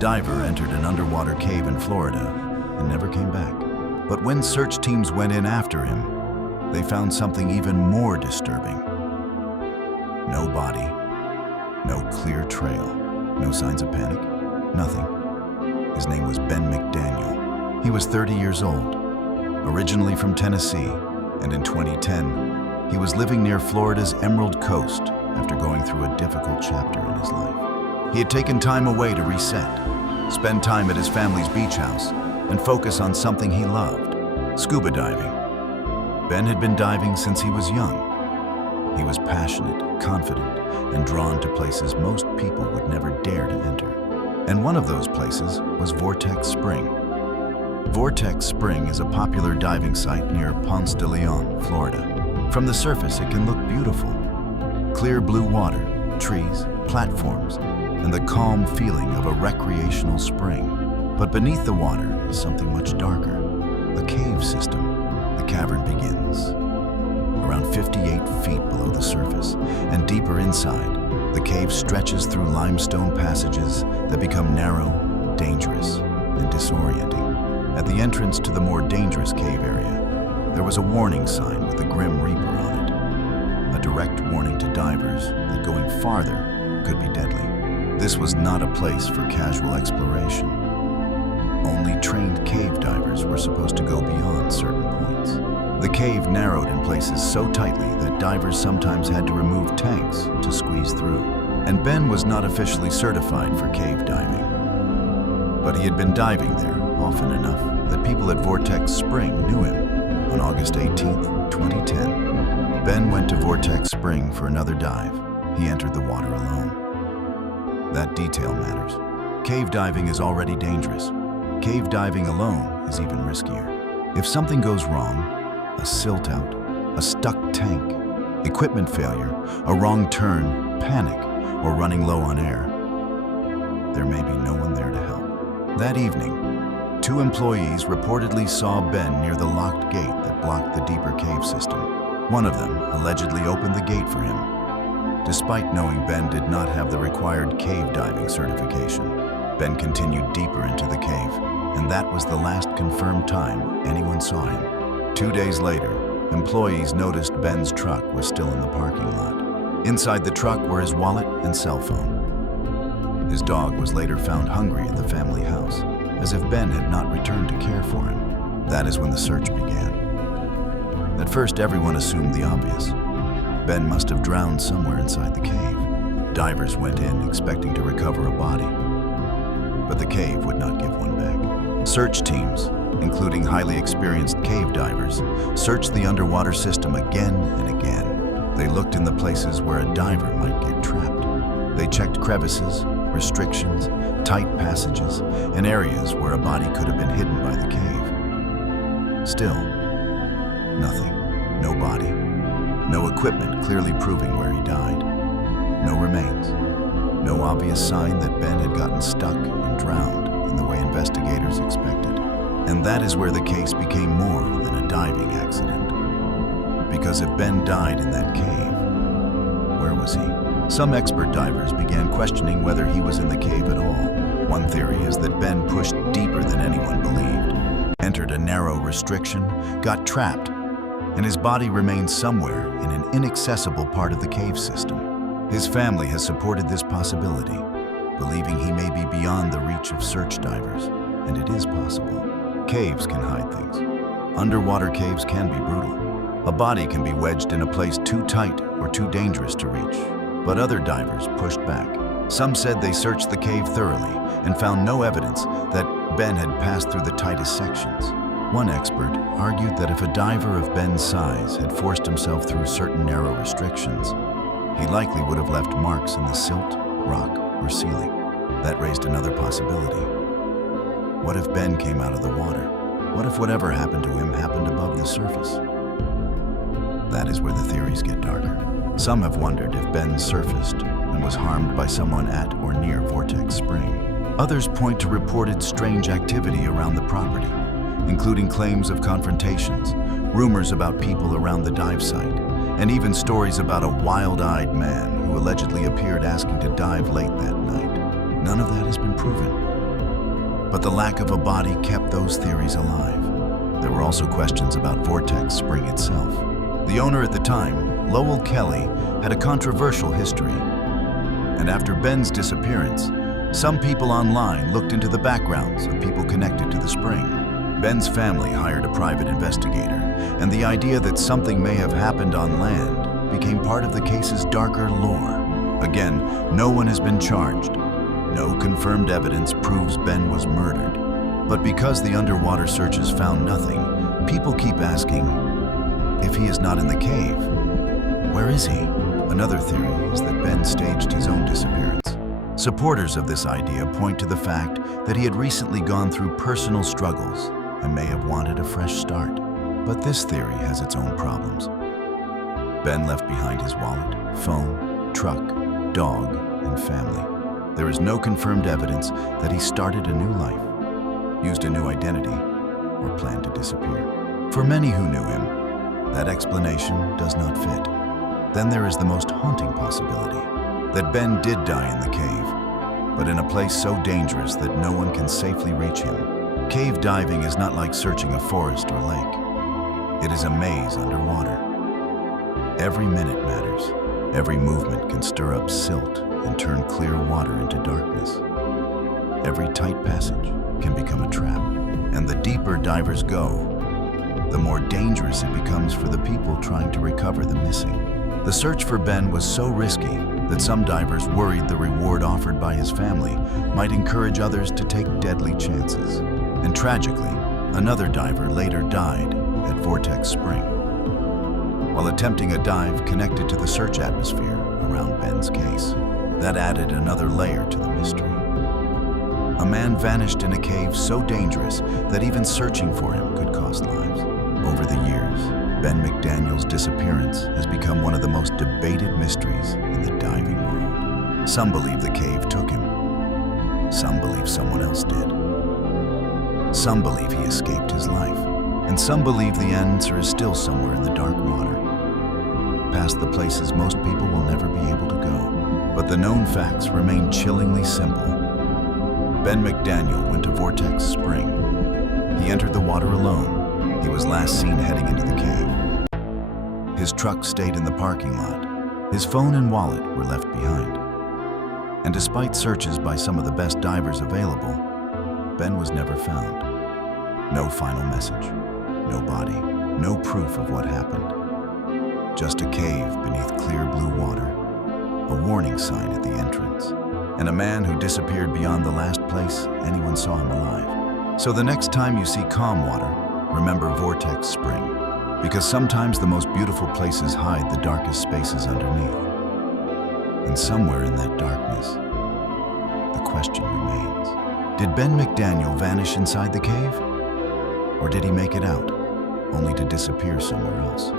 diver entered an underwater cave in Florida and never came back. But when search teams went in after him, they found something even more disturbing. No body, no clear trail, no signs of panic, nothing. His name was Ben McDaniel. He was 30 years old, originally from Tennessee, and in 2010, he was living near Florida's Emerald Coast after going through a difficult chapter in his life. He had taken time away to reset, spend time at his family's beach house, and focus on something he loved, scuba diving. Ben had been diving since he was young. He was passionate, confident, and drawn to places most people would never dare to enter. And one of those places was Vortex Spring. Vortex Spring is a popular diving site near Ponce de Leon, Florida. From the surface, it can look beautiful. Clear blue water, trees, platforms, and the calm feeling of a recreational spring. But beneath the water is something much darker, a cave system. The cavern begins around 58 feet below the surface, and deeper inside, the cave stretches through limestone passages that become narrow, dangerous, and disorienting. At the entrance to the more dangerous cave area, there was a warning sign with the Grim Reaper on it, a direct warning to divers that going farther could be deadly. This was not a place for casual exploration. Only trained cave divers were supposed to go beyond certain points. The cave narrowed in places so tightly that divers sometimes had to remove tanks to squeeze through. And Ben was not officially certified for cave diving. But he had been diving there often enough that people at Vortex Spring knew him. On August 18th, 2010, Ben went to Vortex Spring for another dive. He entered the water alone. That detail matters. Cave diving is already dangerous. Cave diving alone is even riskier. If something goes wrong, a silt out, a stuck tank, equipment failure, a wrong turn, panic, or running low on air, there may be no one there to help. That evening, 2 employees reportedly saw Ben near the locked gate that blocked the deeper cave system. One of them allegedly opened the gate for him. Despite knowing Ben did not have the required cave diving certification, Ben continued deeper into the cave, and that was the last confirmed time anyone saw him. 2 days later, employees noticed Ben's truck was still in the parking lot. Inside the truck were his wallet and cell phone. His dog was later found hungry at the family house, as if Ben had not returned to care for him. That is when the search began. At first, everyone assumed the obvious. Ben must have drowned somewhere inside the cave. Divers went in expecting to recover a body, but the cave would not give one back. Search teams, including highly experienced cave divers, searched the underwater system again and again. They looked in the places where a diver might get trapped. They checked crevices, restrictions, tight passages, and areas where a body could have been hidden by the cave. Still, nothing. No body. No equipment clearly proving where he died. No remains. No obvious sign that Ben had gotten stuck and drowned in the way investigators expected. And that is where the case became more than a diving accident. Because if Ben died in that cave, where was he? Some expert divers began questioning whether he was in the cave at all. One theory is that Ben pushed deeper than anyone believed, entered a narrow restriction, got trapped, and his body remained somewhere in an inaccessible part of the cave system. His family has supported this possibility, believing he may be beyond the reach of search divers, and it is possible. Caves can hide things. Underwater caves can be brutal. A body can be wedged in a place too tight or too dangerous to reach, but other divers pushed back. Some said they searched the cave thoroughly and found no evidence that Ben had passed through the tightest sections. One expert argued that if a diver of Ben's size had forced himself through certain narrow restrictions, he likely would have left marks in the silt, rock, or ceiling. That raised another possibility. What if Ben came out of the water? What if whatever happened to him happened above the surface? That is where the theories get darker. Some have wondered if Ben surfaced and was harmed by someone at or near Vortex Spring. Others point to reported strange activity around the property, including claims of confrontations, rumors about people around the dive site, and even stories about a wild-eyed man who allegedly appeared asking to dive late that night. None of that has been proven. But the lack of a body kept those theories alive. There were also questions about Vortex Spring itself. The owner at the time, Lowell Kelly, had a controversial history. And after Ben's disappearance, some people online looked into the backgrounds of people connected to the spring. Ben's family hired a private investigator, and the idea that something may have happened on land became part of the case's darker lore. Again, no one has been charged. No confirmed evidence proves Ben was murdered. But because the underwater searches found nothing, people keep asking, if he is not in the cave, where is he? Another theory is that Ben staged his own disappearance. Supporters of this idea point to the fact that he had recently gone through personal struggles and may have wanted a fresh start. But this theory has its own problems. Ben left behind his wallet, phone, truck, dog, and family. There is no confirmed evidence that he started a new life, used a new identity, or planned to disappear. For many who knew him, that explanation does not fit. Then there is the most haunting possibility, that Ben did die in the cave, but in a place so dangerous that no one can safely reach him. Cave diving is not like searching a forest or lake. It is a maze underwater. Every minute matters. Every movement can stir up silt and turn clear water into darkness. Every tight passage can become a trap. And the deeper divers go, the more dangerous it becomes for the people trying to recover the missing. The search for Ben was so risky that some divers worried the reward offered by his family might encourage others to take deadly chances. And tragically, another diver later died at Vortex Spring while attempting a dive connected to the search atmosphere around Ben's case. That added another layer to the mystery. A man vanished in a cave so dangerous that even searching for him could cost lives. Over the years, Ben McDaniel's disappearance has become one of the most debated mysteries in the diving world. Some believe the cave took him. Some believe someone else did. Some believe he escaped his life. And some believe the answer is still somewhere in the dark water, past the places most people will never be able to go. But the known facts remain chillingly simple. Ben McDaniel went to Vortex Spring. He entered the water alone. He was last seen heading into the cave. His truck stayed in the parking lot. His phone and wallet were left behind. And despite searches by some of the best divers available, Ben was never found. No final message. No body, no proof of what happened. Just a cave beneath clear blue water, a warning sign at the entrance, and a man who disappeared beyond the last place anyone saw him alive. So the next time you see calm water, remember Vortex Spring, because sometimes the most beautiful places hide the darkest spaces underneath. And somewhere in that darkness, the question remains, did Ben McDaniel vanish inside the cave? Or did he make it out, only to disappear somewhere else?